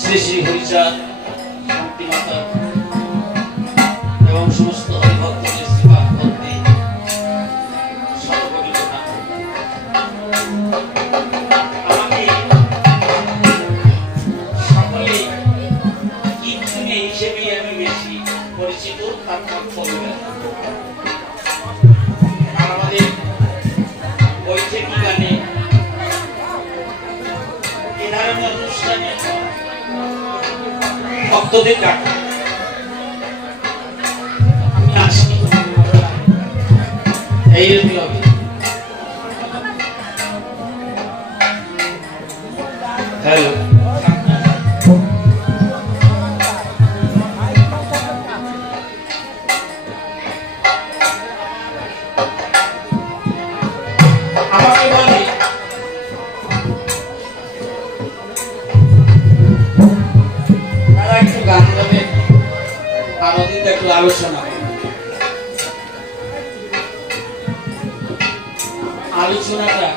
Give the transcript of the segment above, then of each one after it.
শ্রী শ্রী হরিচাঁদ শান্তি মাতা এবং সমস্ত হরিভক্তদের শ্রীপাদ ভক্তি আমাকে সকলে কীর্তনে হিসেবে আমি বেশি পরিচিত তার পরিবার। আমাদের বৈঠকি গানে এ ধরনের অনুষ্ঠানে ভক্তদের ডাকা আমি আসি এইরকমই হবে। হ্যালো আমাকে বলে গান গাবে আমাদের একটু আলোচনা আলোচনাটা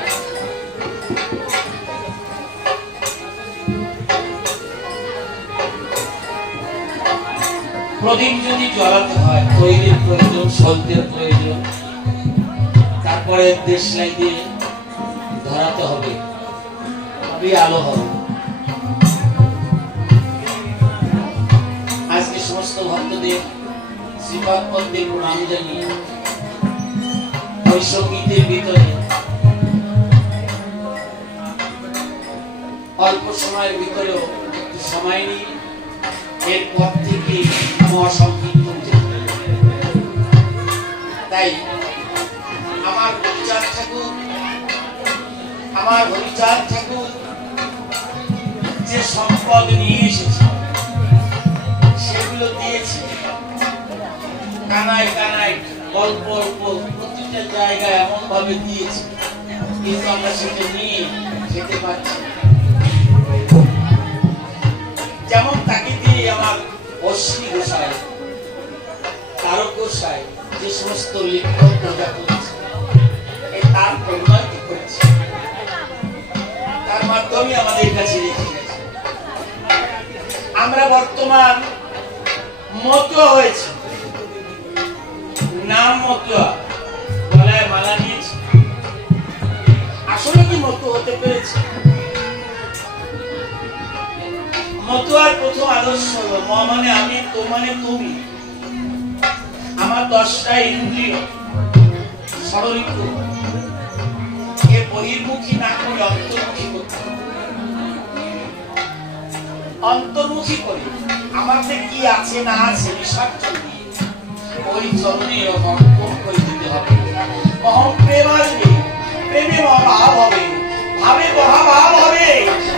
প্রদীপ যদি জ্বলাতে হয় তৈরির প্রয়োজন, সত্যের প্রয়োজন, তারপরে দেশলাই দিয়ে ধরাতে হবে, তবেই আলো হবে। আজকে সমস্ত ভক্তদের শ্রীপাদ পদ্মে প্রণাম জানিয়ে ওই সঙ্গীতের ভিতরে অল্প সময়ের ভিতরেও সময় নিয়ে এরপর থেকে মহাসংকীর্তন, তাই আমার হরিচাঁদ ঠাকুর যে সম্পদ নিয়ে এসেছে সেগুলো দিয়েছে কানায় কানায় অল্প অল্প প্রতিটা জায়গায় এমন ভাবে দিয়েছে, কিন্তু আমরা সেটা নিয়ে খেতে পারছি। যেমন তাকে দিয়ে আমার অশ্বিনী গোসাই, তারক গোসাই যে সমস্ত লিখন পূজা করেছে তার পরিমাণ করেছে, তার মাধ্যমে আমাদের কাছে রেখে গেছে। আমরা বর্তমান মতুয়া হয়েছে, নাম মতুয়া, গলায় মালা নিয়েছে, আসলে কি মতুয়া হতে পেরেছে? মতুয়ার প্রথম আদর্শ হলো ম মানে আমি, তো মানে তুমি। আমার 10টা ইন্দ্রিয় সরলীকৃত, এ বহির্মুখী না করে অন্তর্মুখী করতে হবে। অন্তর্মুখী করে আমাদের কি আছে না আছে বিসর্জন দিয়ে ওই চরণে অর্পণ করে দিতে হবে। মহা প্রেম আসবে, প্রেমে মহাভাব হবে, ভাবে মহাভাব হবে,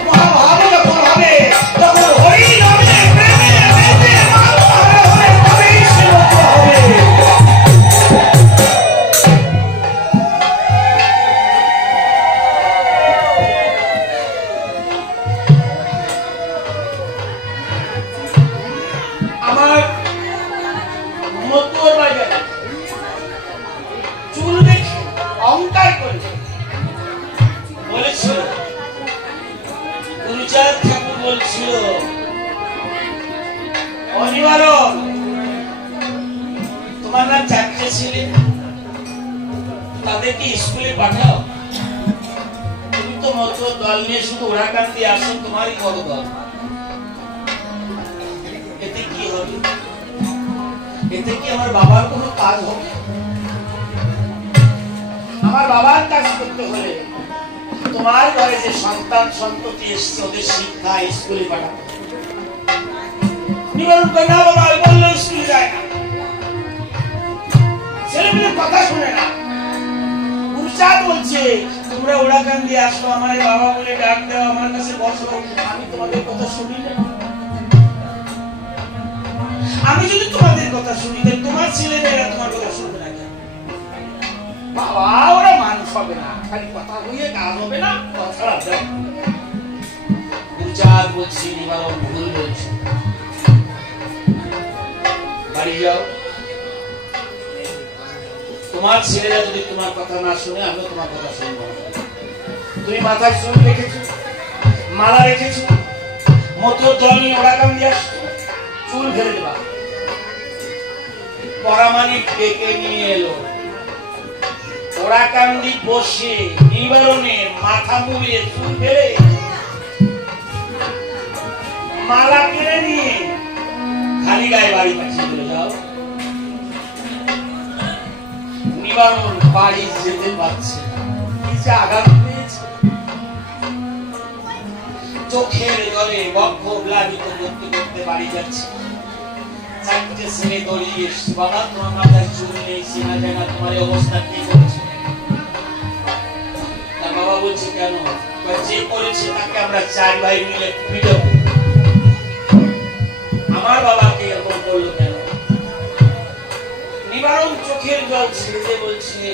মহাভাব যখন হবে তখন হরি নামে প্রেমে প্রেমে মহাভাব হবে, তবেই সে মতুয়া হবে। আমার মতুয়ার বাজারে চুল দেখে অহংকার করে বলেছিল, গুরুচাঁদ ঠাকুর বলছিল, অনিবারণ তোমার না 4টে ছেলে, তাদেরকে স্কুলে পাঠাও, তুমি তো মতুয়ার দল নিয়ে শুধু ওড়াকান দিয়ে আসো, তোমারই বড় দল, এতে কি হবে? এতে কি আমার বাবার কোনো কাজ হবে? আমার বাবার কাজ করতে হলে তোমার ঘরে যে সন্তান সন্ততি এসছে ওদের শিক্ষা স্কুলে পাঠাবো। নিবারণ কই না বাবা, বললো স্কুলে যায় না, ছেলেমেয়ের কথা শুনে না। গুরুচাঁদ বলছে তোমরা ওড়াকান দিয়ে আসো, আমার বাবা বলে ডাক দাও, আমার কাছে বসো, আমি তোমাদের কথা শুনি না। আমি যদি তোমাদের কথা শুনি তাহলে তোমার ছেলেমেয়েরা তোমার কথা শুনবে না কেন? বাবা ওরা মানুষ হবে না, খালি কথা হইয়ে কাজ হবে না, কথা দেয়। গুরুচাঁদ বলছি নিবারণ ভুল বলছি, বাড়ি যাও, তোমার ছেলেরা যদি তোমার কথা না শুনে, আমিও তোমার কথা শুনবো না। তুমি মাথায় চুল রেখেছো, মালা রেখেছো, মতো জল নিয়ে ওরা কান দিয়ে আসছো, চুল ফেলে দেবা। পরামানিক ডেকে নিয়ে এলো, ওরা কান্দি বসে নিবারণে মাথা মুড়িয়ে চুল ফেলে মালা কেড়ে নিয়ে খালি গায়ে বাড়ি পাঠিয়ে দিল। যাও। নিবারণ বাড়ি যেতে পারছে না, নিচে আঘাত পেয়েছে, চোখের জলে বক্ষ প্লাবিত করতে করতে বাড়ি যাচ্ছে। চারটে ছেলে দৌড়িয়ে এসছে, বাবা তোমার মাথায় চুল নেই, চেনা যায় না, তোমার অবস্থা কি করছে? তার বাবা বলছে কেন? যে করেছে তাকে আমরা 4 ভাই মিলে পিটাবো। আমার বাবাকে এরকম করলো কেন? নিবারণ চোখের জল ছেড়ে বলছে,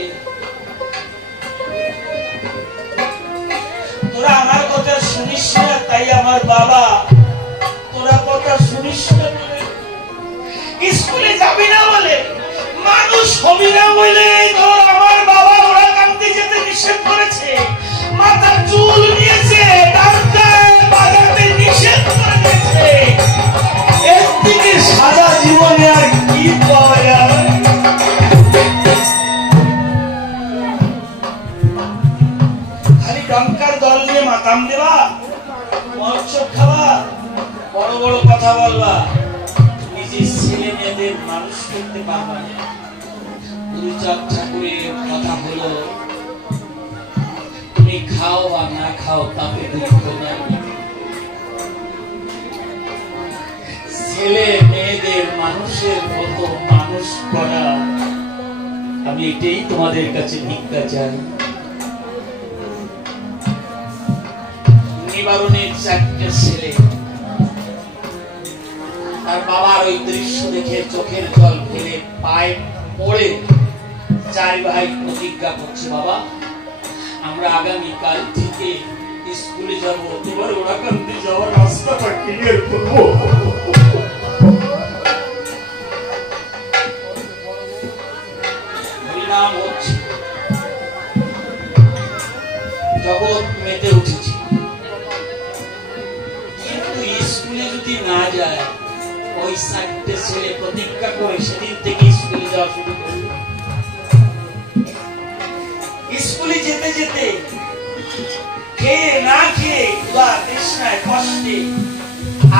তোরা আমার কথা শুনিস না, তাই আমার বাবা তোরা কথা শুনিস না বলে, স্কুলে যাবি না বলে, মানুষ হবি না বলে আমার বাবা ওরা কাঁদতে যেতে নিষেধ করেছে, মাথার চুল নিয়েছে, ডাক্তার বাজাতে নিষেধ করে দিয়েছে। এর থেকে সারা জীবনে আর কি পাওয়া যায়? খালি ডঙ্কার দল নিয়ে মাতাম দেবা, মৎস্য খাওয়া, বড় বড় কথা বলবা, নিজের ছেলে মেয়েদের মানুষ করতে পারবা না। গুরুচাঁদ ঠাকুরের কথা হলো, তুমি খাও আর না খাও তাতে দুঃখ নেই, ছেলে মেয়েদের মানুষের মতো মানুষ করা, আমি এটাই তোমাদের কাছে ভিক্ষা চাই। নিবারণের 4টে ছেলে, তার বাবার ওই দৃশ্য দেখে চোখের জল ফেলে পায়ে পড়ে 4 ভাই প্রতিজ্ঞা করছে, বাবা আমরা আগামীকাল থেকে স্কুলে যাবো, তোমার ওরা কান্দি যাওয়ার রাস্তাটা ক্লিয়ার করবো। পরিণাম হচ্ছে জগৎ মেতে উঠেছে, কিন্তু স্কুলে যদি না যায়, ওই 4টে ছেলে প্রতিজ্ঞা করে সেদিন থেকে স্কুলে যাওয়া শুরু করল। স্কুলে যেতে যেতে খেয়ে না খেয়ে ক্ষুধা তৃষ্ণায় কষ্টে,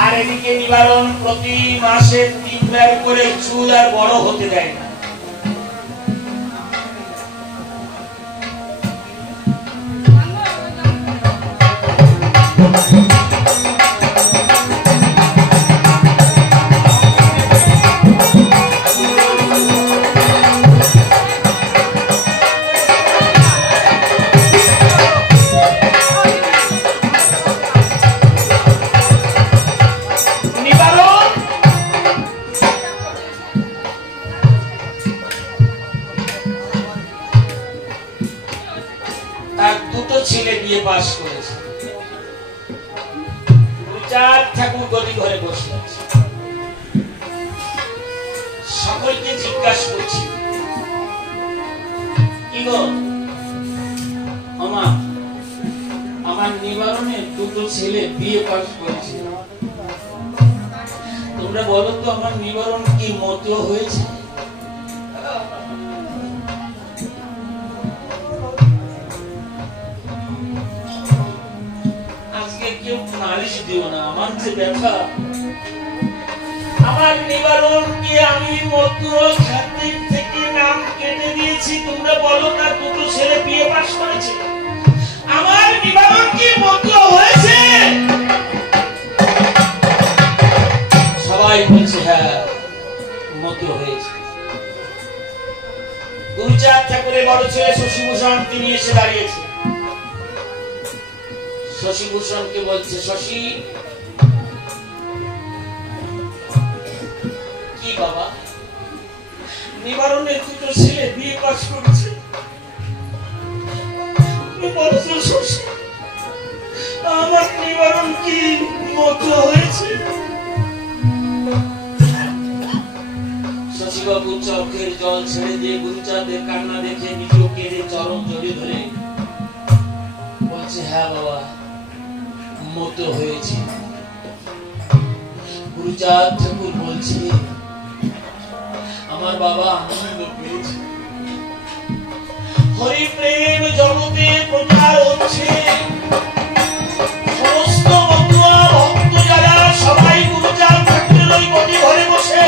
আর এদিকে নিবারণ প্রতি মাসে 3 বার করে চুল আর বড় হতে দেয় না। তার 2টো ছেলে বিয়ে পাস করেছে। গুরুচাঁদ ঠাকুর গদি ঘরে বসে আছে, সকলকে জিজ্ঞাসা করছি, কি গো মামা, আমার নিবারণের 2টো ছেলে বিয়ে পাস করেছে, তোমরা বলো তো আমার নিবারণ কি মতো হয়েছে? কেউ নালিশ দিও না, আমার যে ব্যথা, আমার নিবারণ কি আমি মতো খাতির থেকে নাম কেটে দিয়েছি, তোমরা বলো না 2টো ছেলে বিয়ে পাস করেছে, আমার নিবারণ কি মতো হয়েছে? সবাই বলছে হ্যাঁ মতো হয়েছে। গুরুচাঁদ ঠাকুরের বড় ছেলে শশীভূষণ তিনি এসে দাঁড়িয়েছে। শশীভূষণকে বলছে, শশী কি বাবা, নিবারণের 2টো ছেলে বিয়ে পাস করেছে, শশী আমার নিবারণ কি মতো হয়েছে? শশীবাবু চোখের জল ছেড়ে দিয়ে গুরুচাঁদের কান্না দেখে নিজেও কেঁদে চরণ জড়িয়ে ধরে বলছে, হ্যাঁ বাবা, মতো হয়েছে। গুরুচাঁদ ঠাকুর বলছে, আমার বাবা আনন্দ পেয়েছে, হরি প্রেম জগতে প্রচার হচ্ছে, সমস্ত বন্ধুয়া ভক্ত যারা সবাই গুরুচাঁদ ঠাকুরের ওই গদি ঘরে বসে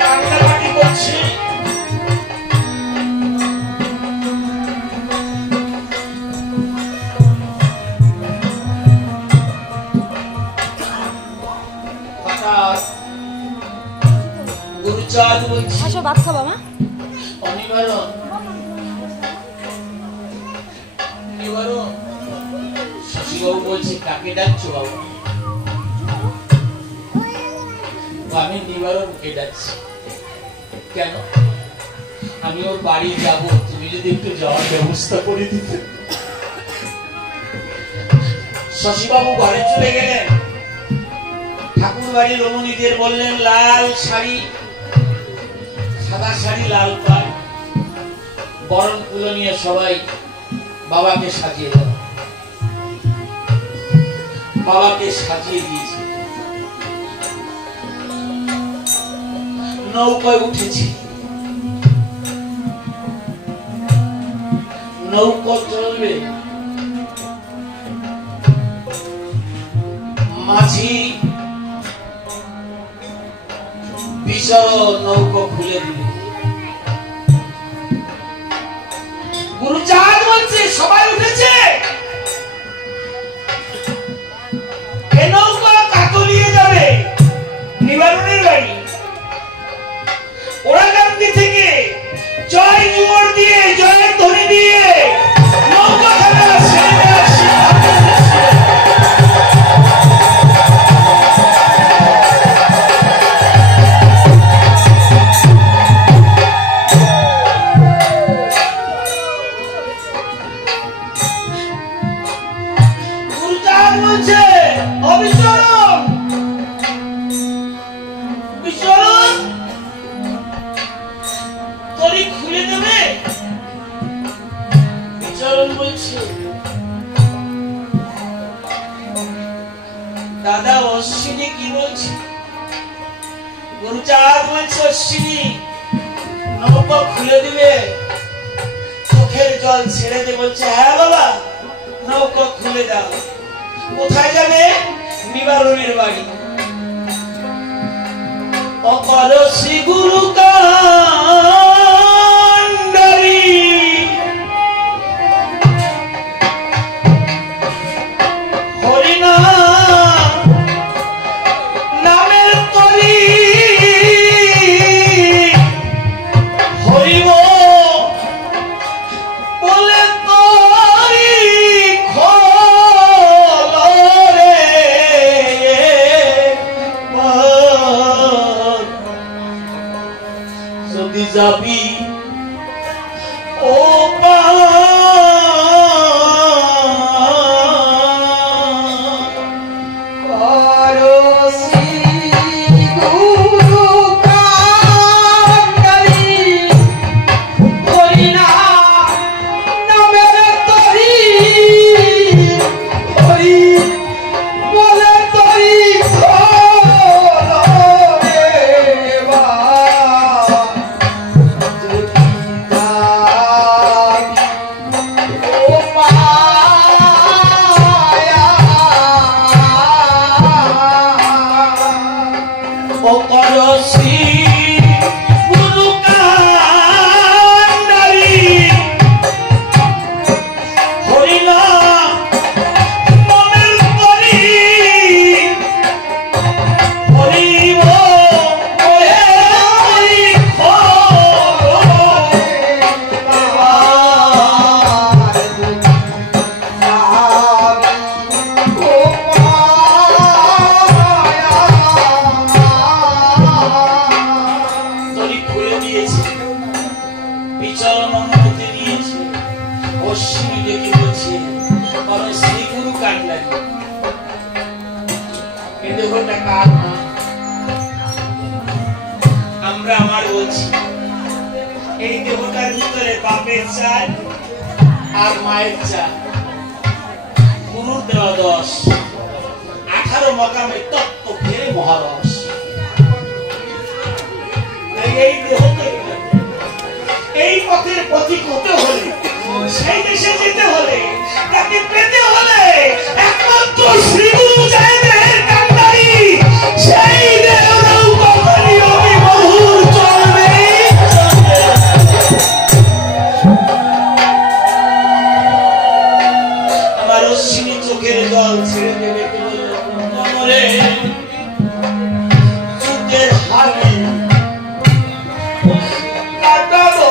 কান্নাকাটি করছে। গুরুচাঁদ বলছে, আসো ভাত খাবা মা। অনিবারণ নিবারণ। শশীবাবু বলছে, কাকে ডাকছো বাবু? আমি নিবারণকে ডাকছি। কেন? আমি ওর বাড়ি যাব, তুমি যদি একটু যাওয়ার ব্যবস্থা করে দিতে। শশীবাবু ঘরে চলে গেলেন। ঠাকুর বাড়ি রমণীদের বললেন, লাল শাড়ি, সাদা শাড়ি, লাল পাড়, বরণ কুলো নিয়ে সবাই বাবাকে সাজিয়ে দেয়। বাবাকে সাজিয়ে দিয়েছে। নৌকায় উঠেছি। নৌকা চলবে। মাঝি বিশাল নৌকা খুলে দিল। গুরুচাঁদ বলছে, সবাই উঠেছে, এ নৌকা কাতলিয়ে যাবে নিবারণের বাড়ি। ওরাকান্দি থেকে জয় জুমর দিয়ে, জয়ের ধ্বনি দিয়ে নৌকা খেলা ছেড়ে আসছে। দাদা অশ্বিনী কি বলছে? গুরুচাঁদ বলছে, অশ্বিনী নৌকা খুলে দিবে, চোখের জল ছেড়ে দে। বলছে, হ্যাঁ বাবা, নৌকা খুলে দাও। কোথায় যাবে? নিবারণের বাড়ি। অপর শ্রী গুরু কান্ডারি হরিনা নামের তরি হরিব বলে তরি খোলে যদি যাবি ও তবে আমার বলছি এই দেহটার ভিতরে বাপের চাই আর মায়ের চাই, গুরুর দেওয়া 10, 18 মকামের তত্ত্ব ফেরে মহারস। এই দেহকে এই পথের পথিক হতে হলে, সেই দেশে যেতে হলে, তাকে পেতে হলে একমাত্র শ্রীগুরু চাইদের কান্ডারি, সেই দেহ নৌকাখানি অবিমহুর চলবে। আমার অশ্বিনী চোখের জল ছেড়ে দেবে মরে চোখের হালি কাটাবো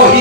ওই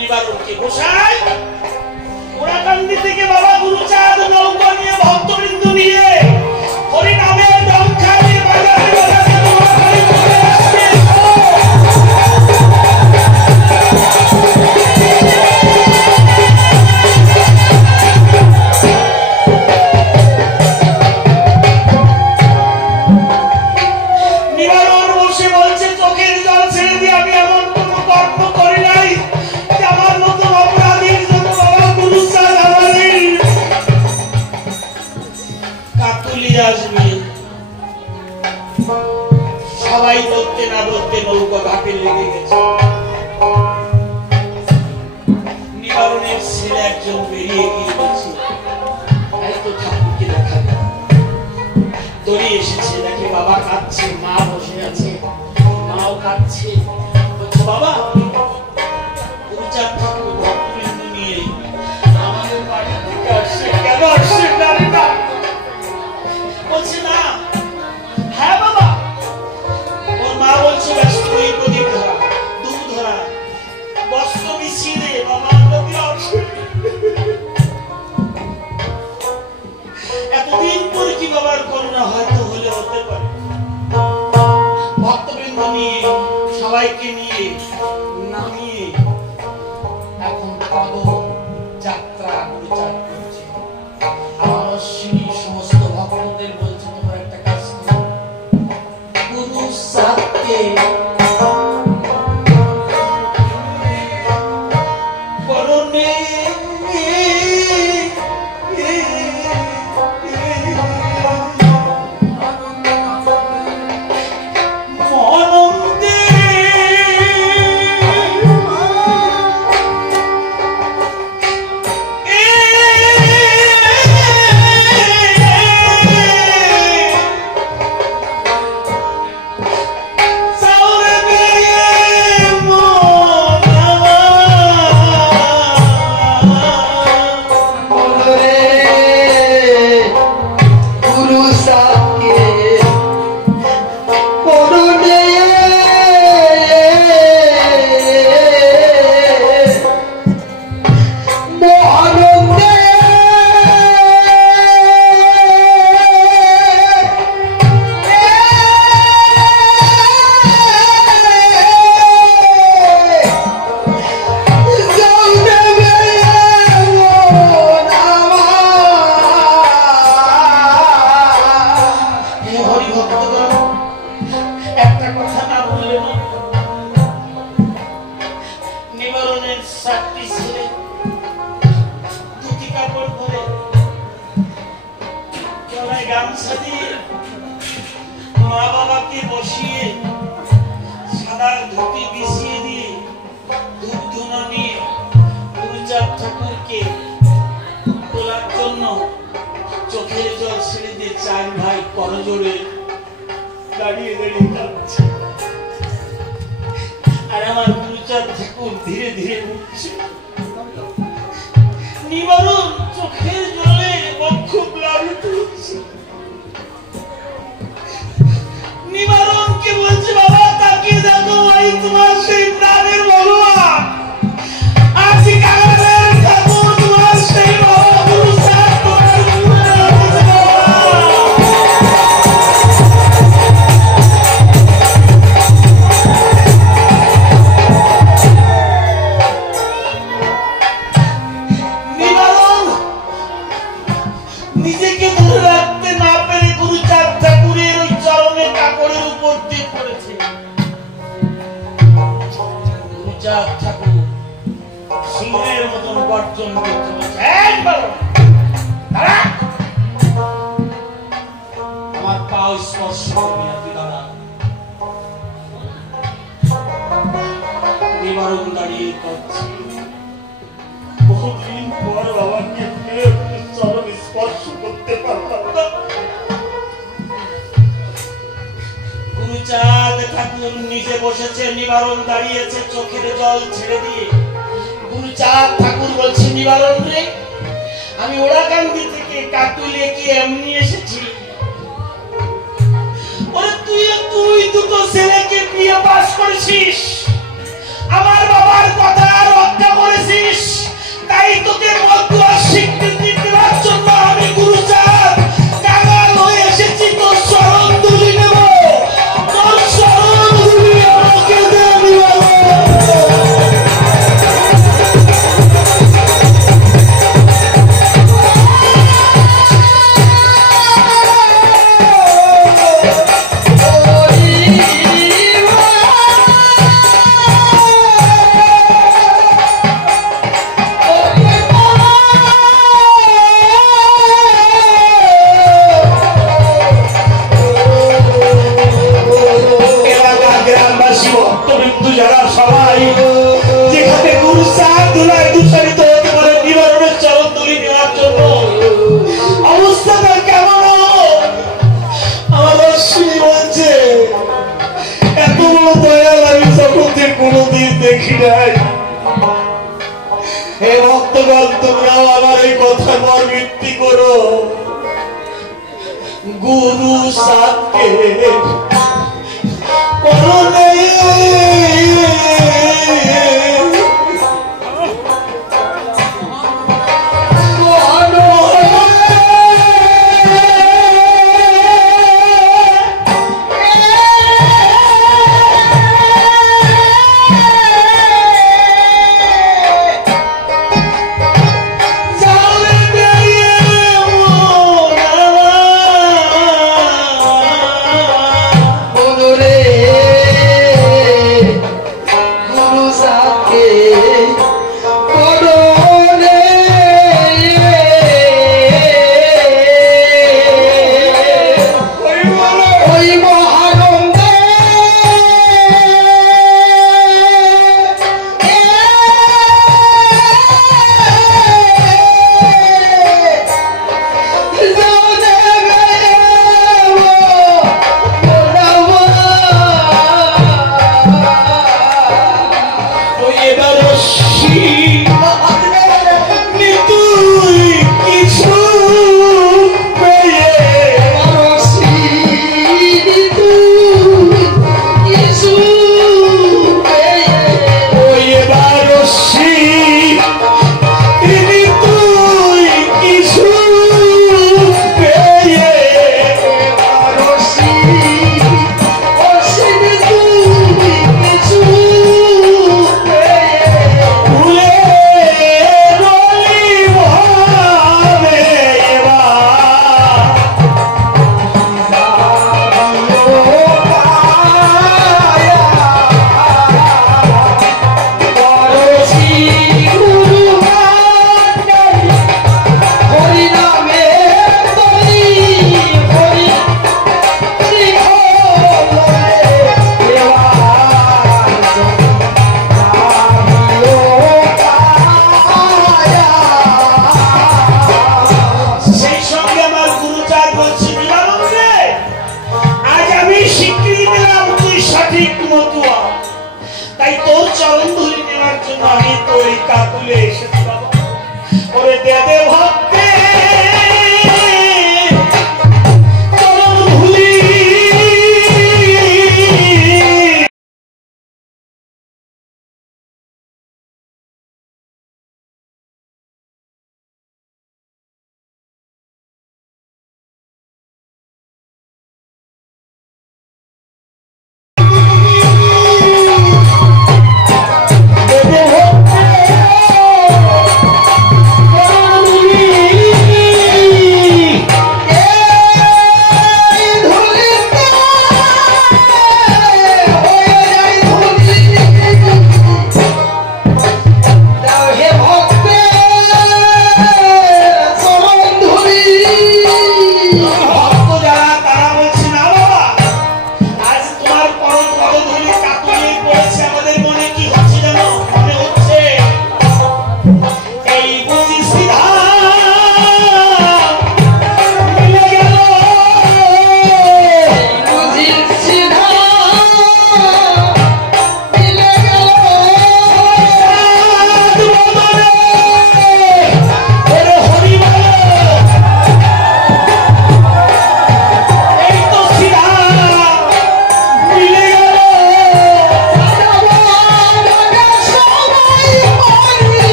নিবারণকে বসাই ওরাকান্দি থেকে বাবা গুরুচাঁদ নৌকা নিয়ে ভক্তবৃন্দ নিয়ে হরিনামের ডঙ্কা নিয়ে বাজারে বাজারে নোয়াখালী চলে আসছে। নিবারণ বসে বলছে চোখের জল ছেড়ে দিয়ে আমি এমন কোনো কর্ম করি নাই যে আমার মতন অপরাধীর জন্য বাবা গুরুচাঁদ আমাদের কাকুলি আসবে। সবাই বলতে না বলতে নৌকা ঘাটে লেগে গেছে। নিবারণের ছেলে একজন বেরিয়ে গিয়ে বলছে তাই তো ঠাকুরকে দেখা যায়। দড়ি এসেছে দেখে বাবা কাঁদছে, মা বসে আছে, মাও কাঁদছে। বলছে বাবা গুরুচাঁদ ঠাকুর ভক্তবৃন্দ নিয়ে আমাদের বাড়ি থেকে আসছে, কেন আসছে জানি না। বলছে না, হ্যাঁ বাবা। ওর মা বলছে ব্যস্ত হয়ে প্রদীপ ধরা, দুধ ধরা, বস্ত্র বিছিয়ে দে বাবা নদী আসছে। এতদিন পরে কি বাবার করুণা হয়তো হলে হতে পারে। ভক্তবৃন্দ নিয়ে সবাইকে নিয়ে নামিয়ে এখন যাত্রা গুরুচাঁদ করছে। আমার অশ্বিনী সমস্ত ভক্তদের বলছে তোমার একটা কাজ করো, গুরুচাঁদকে করণে মা বাবাকে বসিয়ে সাদা ধুতি বিছিয়ে দিয়ে ধূপ ধুনো নিয়ে গুরুচাঁদ ঠাকুরকে তোলার জন্য চোখের জল ছেড়ে দিয়ে চার ভাই করজোড়ে দাঁড়িয়ে দাঁড়িয়ে কাঁদছে। আর আমার গুরুচাঁদ ঠাকুর ধীরে ধীরে উঠছে। নিবারণ চোখের জলে বক্ষ প্লাবিত হচ্ছে। নিবারণকে বলছে বাবা তাকিয়ে দেখো, এই তোমার সেই প্রাণের ভগবান আজকে কারাগারের ঠাকুর, তোমার সেই বাবা গুরুচাঁদ নিবারণ নিজেকে ধরে রাখতে না পেরে গুরুচাঁদ ঠাকুরের ওই চরণে কাপড়ের উপর দিয়ে পড়েছে। গুরুচাঁদ ঠাকুর সিংহের মতন গর্জন করতে বলছে, আমার পাও স্পর্শ করবি না তুই দাদা। নিবারণ দাঁড়িয়ে করছে, বহুদিন পর বাবাকে চরণ স্পর্শ করতে পারলাম না। গুরুচাঁদ ঠাকুর নিজে বসেছে, নিবারণ দাঁড়িয়েছে চোখের জল ছেড়ে দিয়ে। গুরুচাঁদ ঠাকুর বলছে, নিবারণ রে, আমি ওরাকান্দি থেকে কাকুলে কি এমনি এসেছি। ওরে তুই দুটো ছেলেকে বিয়ে পাস করেছিস, আমার বাবার কথা রক্ষা করে ধুলায় দূষণিত হতে পারে নিবারণের চরণ তুলি নেওয়ার জন্য অবস্থাটা কেমন? আমার অশ্বিনী বলছে এত বড় দয়াল আমি জগতে কোনোদিন দেখি নাই। হে ভক্তগণ, তোমরাও আমার এই কথা পর ভিত্তি করো। গুরু সাথে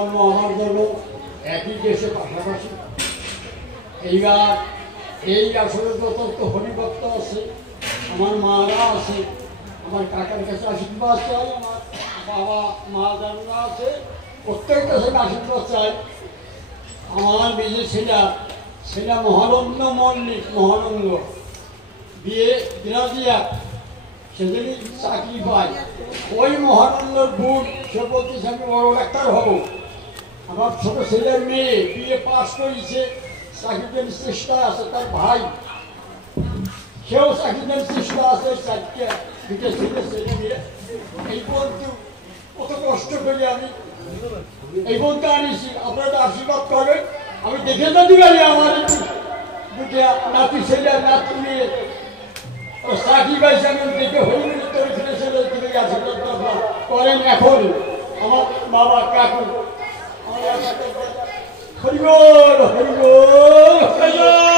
জন্ম আমার জন্ম একই দেশে পাশাপাশি। এইবার এই আসলে যত হরিভক্ত আছে, আমার মারা আছে, আমার কাকার কাছে আশীর্বাদ চাই, আমার বাবা মা যারা আছে প্রত্যেকটা কাছে আশীর্বাদ চাই। আমার নিজের সেটা মহানন্দ মল্লিক, মহানন্দ বিয়ে দিনাদিয়া সেদিনই চাকরি পায়। ওই মহানন্দর বোন সে বলতেছে আমি বড় ডাক্তার হব। আমার ছোট ছেলের মেয়ে বিয়ে পাস করেছে, চাকরির চেষ্টা আছে। তার ভাই সেও চাকরির চেষ্টা আছে। চারটে দুটো ছেলে মেয়ে। এই বলতে কত কষ্ট করি আমি এই বলতে আনিছি। আপনারা আশীর্বাদ করবেন, আমি দেখে তো দিবেন আমার দুটো নাতি ছেলে নাতি মেয়ে চাকরি পাইছে। আমি দেখে হরিমিল করে ছেলে দিকে আশীর্বাদ করেন। এখন আমার বাবা কাকু হরিবল হরিবল।